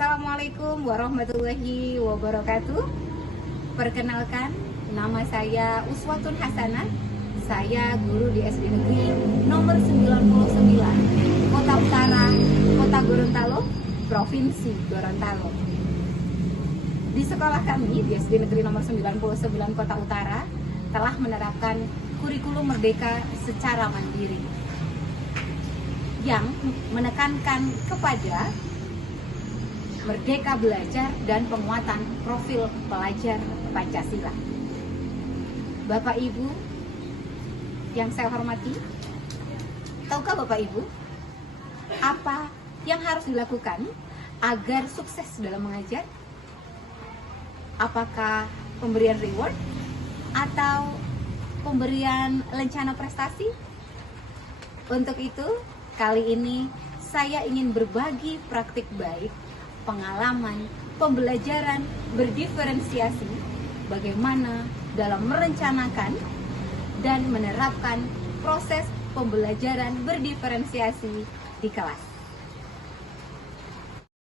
Assalamualaikum warahmatullahi wabarakatuh. Perkenalkan, nama saya Uswatun Hasanah. Saya guru di SD Negeri nomor 99, Kota Utara, Kota Gorontalo, Provinsi Gorontalo. Di sekolah kami di SD Negeri nomor 99 Kota Utara telah menerapkan kurikulum merdeka secara mandiri yang menekankan kepada merdeka belajar dan penguatan profil pelajar Pancasila. Bapak Ibu yang saya hormati, tahukah Bapak Ibu apa yang harus dilakukan agar sukses dalam mengajar? Apakah pemberian reward atau pemberian lencana prestasi? Untuk itu, kali ini saya ingin berbagi praktik baik, pengalaman, pembelajaran berdiferensiasi, bagaimana dalam merencanakan dan menerapkan proses pembelajaran berdiferensiasi di kelas.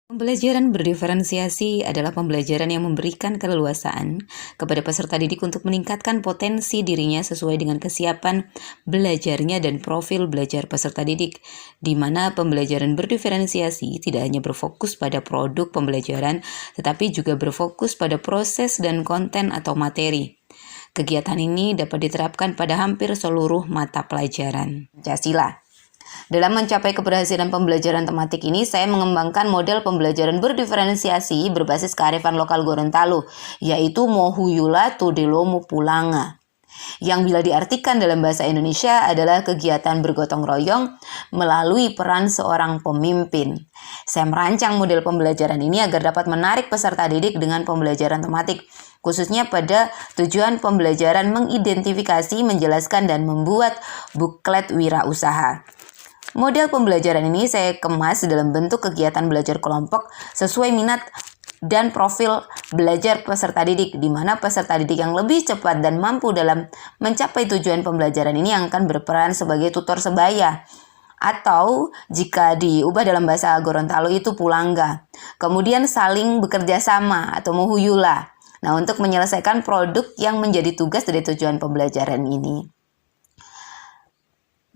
Pembelajaran berdiferensiasi adalah pembelajaran yang memberikan keleluasaan kepada peserta didik untuk meningkatkan potensi dirinya sesuai dengan kesiapan belajarnya dan profil belajar peserta didik, di mana pembelajaran berdiferensiasi tidak hanya berfokus pada produk pembelajaran, tetapi juga berfokus pada proses dan konten atau materi. Kegiatan ini dapat diterapkan pada hampir seluruh mata pelajaran Pancasila. Dalam mencapai keberhasilan pembelajaran tematik ini, saya mengembangkan model pembelajaran berdiferensiasi berbasis kearifan lokal Gorontalo, yaitu Mohuyula Tudelomu Pulanga, yang bila diartikan dalam bahasa Indonesia adalah kegiatan bergotong royong melalui peran seorang pemimpin. Saya merancang model pembelajaran ini agar dapat menarik peserta didik dengan pembelajaran tematik, khususnya pada tujuan pembelajaran mengidentifikasi, menjelaskan, dan membuat buklet wirausaha. Model pembelajaran ini saya kemas dalam bentuk kegiatan belajar kelompok sesuai minat dan profil belajar peserta didik, di mana peserta didik yang lebih cepat dan mampu dalam mencapai tujuan pembelajaran ini yang akan berperan sebagai tutor sebaya, atau jika diubah dalam bahasa Gorontalo itu pulangga. Kemudian saling bekerja sama atau mohuyula. Nah, untuk menyelesaikan produk yang menjadi tugas dari tujuan pembelajaran ini.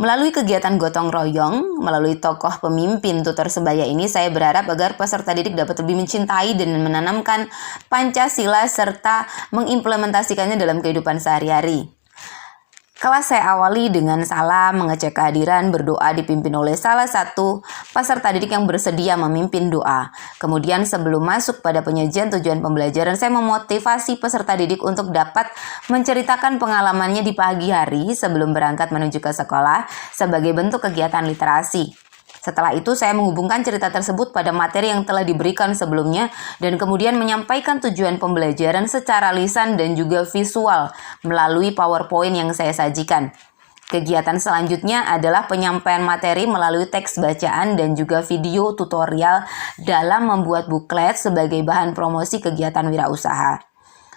Melalui kegiatan gotong royong, melalui tokoh pemimpin tutor sebaya ini, saya berharap agar peserta didik dapat lebih mencintai dan menanamkan Pancasila serta mengimplementasikannya dalam kehidupan sehari-hari. Kelas saya awali dengan salam, mengecek kehadiran, berdoa dipimpin oleh salah satu peserta didik yang bersedia memimpin doa. Kemudian sebelum masuk pada penyajian tujuan pembelajaran, saya memotivasi peserta didik untuk dapat menceritakan pengalamannya di pagi hari sebelum berangkat menuju ke sekolah sebagai bentuk kegiatan literasi. Setelah itu saya menghubungkan cerita tersebut pada materi yang telah diberikan sebelumnya dan kemudian menyampaikan tujuan pembelajaran secara lisan dan juga visual melalui PowerPoint yang saya sajikan. Kegiatan selanjutnya adalah penyampaian materi melalui teks bacaan dan juga video tutorial dalam membuat buklet sebagai bahan promosi kegiatan wirausaha.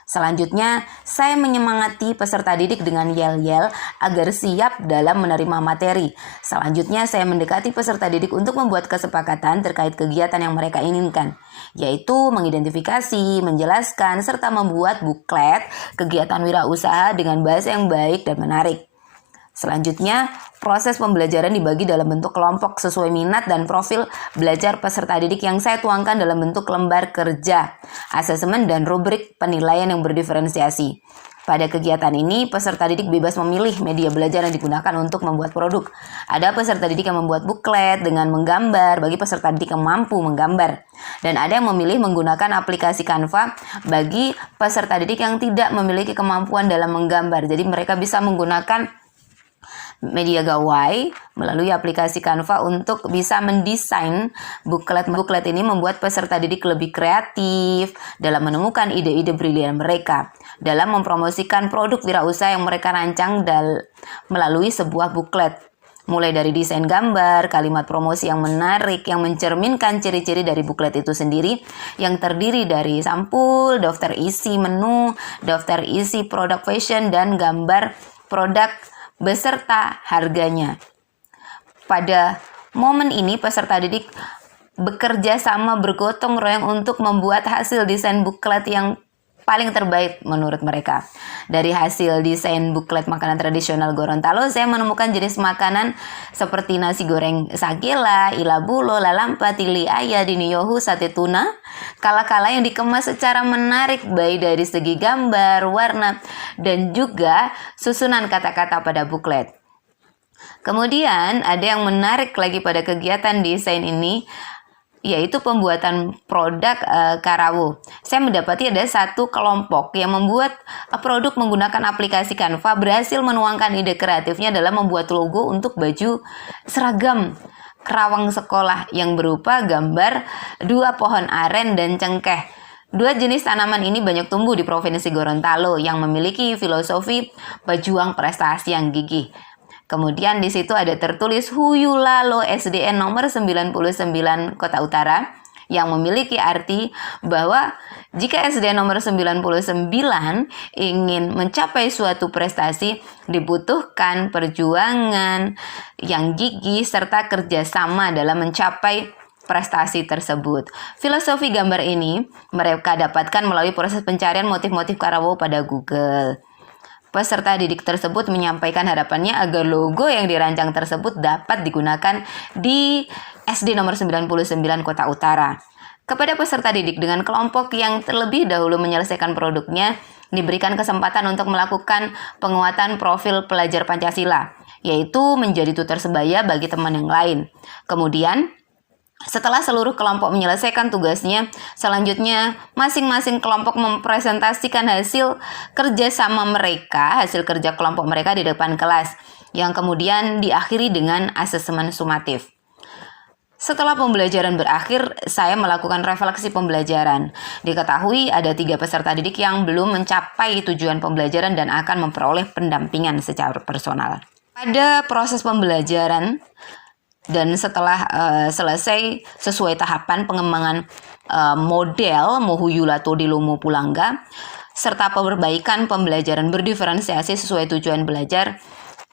Selanjutnya, saya menyemangati peserta didik dengan yel-yel agar siap dalam menerima materi. Selanjutnya, saya mendekati peserta didik untuk membuat kesepakatan terkait kegiatan yang mereka inginkan, yaitu mengidentifikasi, menjelaskan, serta membuat buklet kegiatan wirausaha dengan bahasa yang baik dan menarik. Selanjutnya, proses pembelajaran dibagi dalam bentuk kelompok sesuai minat dan profil belajar peserta didik yang saya tuangkan dalam bentuk lembar kerja, asesmen, dan rubrik penilaian yang berdiferensiasi. Pada kegiatan ini, peserta didik bebas memilih media belajar yang digunakan untuk membuat produk. Ada peserta didik yang membuat buklet dengan menggambar bagi peserta didik yang mampu menggambar. Dan ada yang memilih menggunakan aplikasi Canva bagi peserta didik yang tidak memiliki kemampuan dalam menggambar. Jadi mereka bisa menggunakan media gawai melalui aplikasi Canva untuk bisa mendesain buklet ini, membuat peserta didik lebih kreatif dalam menemukan ide-ide brilian mereka dalam mempromosikan produk wirausaha yang mereka rancang melalui sebuah buklet. Mulai dari desain gambar, kalimat promosi yang menarik yang mencerminkan ciri-ciri dari buklet itu sendiri, yang terdiri dari sampul, daftar isi menu, daftar isi produk fashion, dan gambar produk beserta harganya. Pada momen ini peserta didik bekerja sama bergotong royong untuk membuat hasil desain buklet yang paling terbaik menurut mereka. Dari hasil desain buklet makanan tradisional Gorontalo, saya menemukan jenis makanan seperti nasi goreng sagela, ilabulo, lalampa, tili ayah, diniyohu, sate tuna, kala-kala yang dikemas secara menarik baik dari segi gambar, warna, dan juga susunan kata-kata pada buklet. Kemudian ada yang menarik lagi pada kegiatan desain ini, yaitu pembuatan produk Karawo. Saya mendapati ada satu kelompok yang membuat produk menggunakan aplikasi Canva berhasil menuangkan ide kreatifnya dalam membuat logo untuk baju seragam Kerawang sekolah yang berupa gambar 2 pohon aren dan cengkeh. 2 jenis tanaman ini banyak tumbuh di Provinsi Gorontalo yang memiliki filosofi pejuang prestasi yang gigih. Kemudian di situ ada tertulis Huyulalo SDN nomor 99 Kota Utara yang memiliki arti bahwa jika SDN nomor 99 ingin mencapai suatu prestasi dibutuhkan perjuangan yang gigih serta kerjasama dalam mencapai prestasi tersebut. Filosofi gambar ini mereka dapatkan melalui proses pencarian motif-motif Karawo pada Google. Peserta didik tersebut menyampaikan harapannya agar logo yang dirancang tersebut dapat digunakan di SD nomor 99 Kota Utara. Kepada peserta didik dengan kelompok yang terlebih dahulu menyelesaikan produknya, diberikan kesempatan untuk melakukan penguatan profil pelajar Pancasila, yaitu menjadi tutor sebaya bagi teman yang lain. Kemudian, setelah seluruh kelompok menyelesaikan tugasnya, selanjutnya masing-masing kelompok mempresentasikan hasil kerja sama mereka, hasil kerja kelompok mereka di depan kelas, yang kemudian diakhiri dengan asesmen sumatif. Setelah pembelajaran berakhir, saya melakukan refleksi pembelajaran. Diketahui ada 3 peserta didik yang belum mencapai tujuan pembelajaran dan akan memperoleh pendampingan secara personal. Pada proses pembelajaran, dan setelah selesai sesuai tahapan pengembangan model Mohuyulato di Lomo Pulangga serta perbaikan pembelajaran berdiferensiasi sesuai tujuan belajar,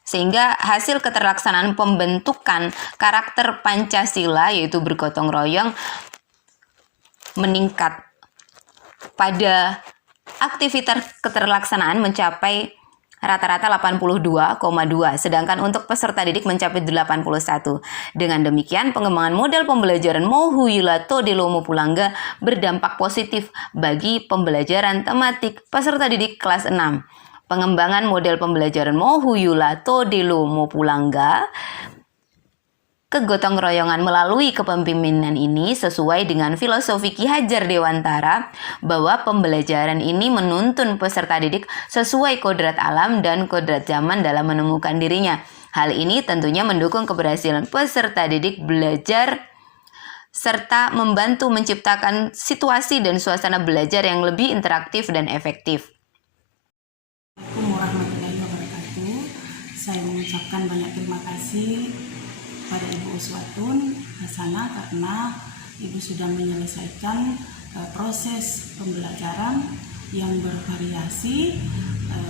sehingga hasil keterlaksanaan pembentukan karakter Pancasila yaitu bergotong royong meningkat. Pada aktivitas keterlaksanaan mencapai rata-rata 82,2, sedangkan untuk peserta didik mencapai 81. Dengan demikian, pengembangan model pembelajaran Mohuyulato di Lomo Pulangga berdampak positif bagi pembelajaran tematik peserta didik kelas 6. Pengembangan model pembelajaran Mohuyulato di Lomo Pulangga kegotong royongan melalui kepemimpinan ini sesuai dengan filosofi Ki Hajar Dewantara bahwa pembelajaran ini menuntun peserta didik sesuai kodrat alam dan kodrat zaman dalam menemukan dirinya. Hal ini tentunya mendukung keberhasilan peserta didik belajar serta membantu menciptakan situasi dan suasana belajar yang lebih interaktif dan efektif. Assalamualaikum warahmatullahi wabarakatuh. Saya mengucapkan banyak terima kasih pada Ibu Uswatun Hasanah karena Ibu sudah menyelesaikan proses pembelajaran yang bervariasi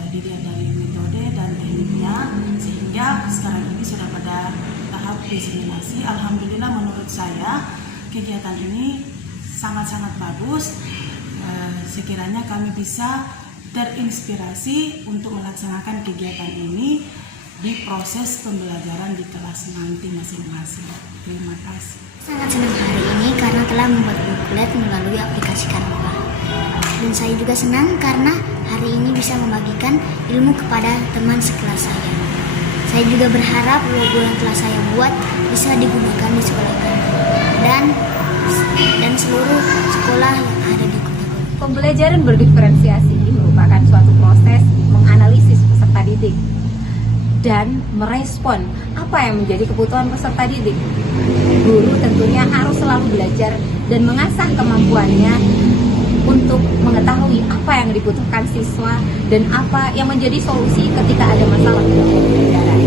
dilihat dari metode dan tekniknya, sehingga sekarang ini sudah pada tahap diseminasi. Alhamdulillah menurut saya kegiatan ini sangat-sangat bagus. Sekiranya kami bisa terinspirasi untuk melaksanakan kegiatan ini di proses pembelajaran di kelas nanti masing-masing. Terima kasih. Sangat senang hari ini karena telah membuat buklet melalui aplikasi Canva. Dan saya juga senang karena hari ini bisa membagikan ilmu kepada teman sekelas saya. Saya juga berharap logo yang telah saya buat bisa digunakan di sekolah kami dan seluruh sekolah yang ada di Kota Bogor. Pembelajaran berdiferensiasi merupakan suatu proses menganalisis peserta didik dan merespon apa yang menjadi kebutuhan peserta didik. Guru tentunya harus selalu belajar dan mengasah kemampuannya untuk mengetahui apa yang dibutuhkan siswa dan apa yang menjadi solusi ketika ada masalah dalam pembelajaran.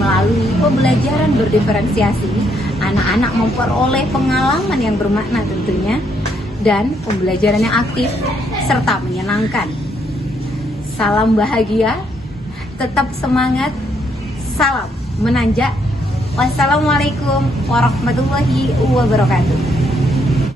Melalui pembelajaran berdiferensiasi, anak-anak memperoleh pengalaman yang bermakna tentunya dan pembelajaran yang aktif serta menyenangkan. Salam bahagia, tetap semangat, salam menanjak, Wassalamualaikum warahmatullahi wabarakatuh.